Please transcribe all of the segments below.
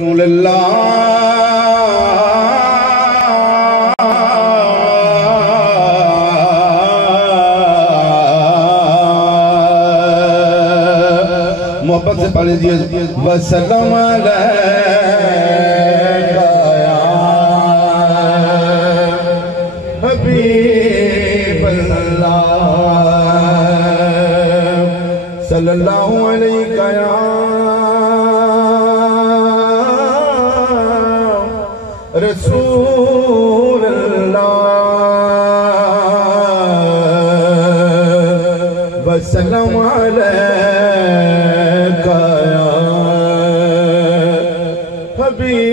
रसूलल्लाह मोहब्बत से पढ़ लीजिए वसल्लम अलैका या हबीबल्लाह सल्लल्लाहु अलैका या रसूलल्लाह वसल्लम अलैका या हबीबल्लाह।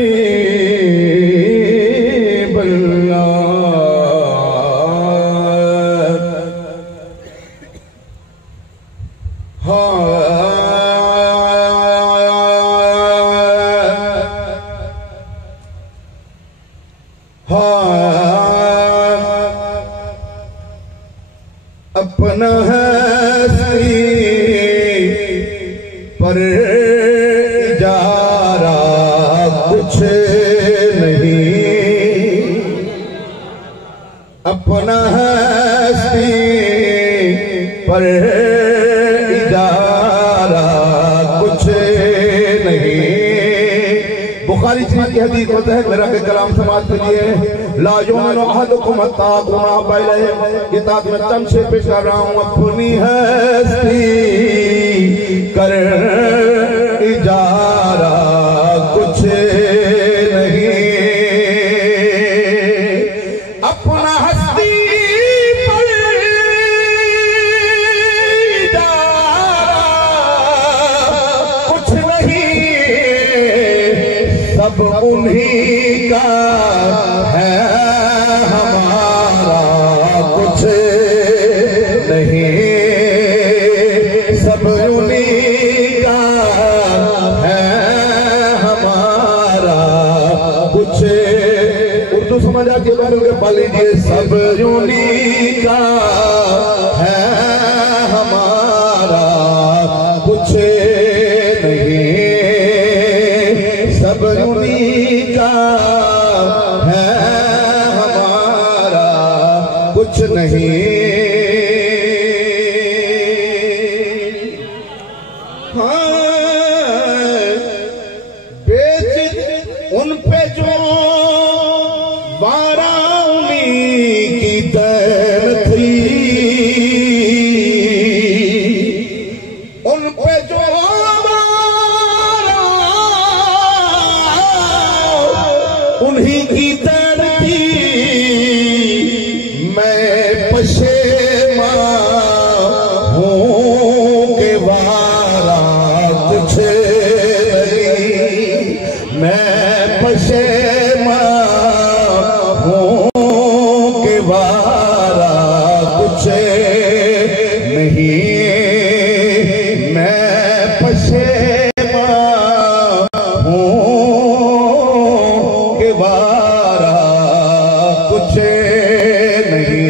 अपना हस्ती पर इजारा कुछ नहीं, अपना हस्ती पर इजारा कुछ नहीं। बुखारी शरीफ की हदीस होता है मेरा के कलाम समाज के लिए ला युमिनु अहदुकुम हत्ता अकूना बैलह किताब में तमशे पेश कर रहा हूँ। अपनी हस्ती कर इजारा कुछ नहीं, अपना हस्ती पर इजारा कुछ नहीं, सब उन्हीं का है हमारा कुछ नहीं, सब उन्हीं का है हमारा कुछ। उर्दू समझ आती है के पढ़ लीजिए सब उन्हीं का है हमारा कुछ नहीं, सब उन्हीं का है हमारा कुछ नहीं। हाँ बेच उन पे जो वारा उन्हीं की देन थी, उन पे जो उन्हीं की देन थी, मैं पशेमा हूँ के वारा कुछ नहीं, मैं पशेमा हूँ के वारा कुछ नहीं, मैं पशेमा हूँ के वारा कुछ नहीं।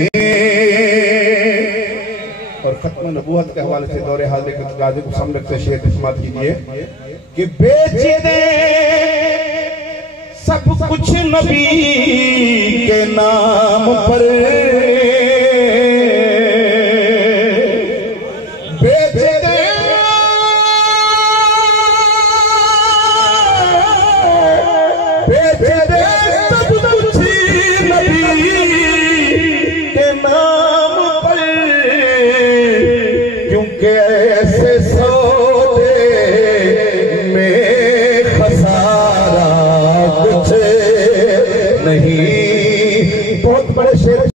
और खत्म नबूवत के हवाले से दौरे हाजिर के तकाज़े को सामने से शेर समात कीजिए कि बेच दे सब कुछ नबी के नाम पर।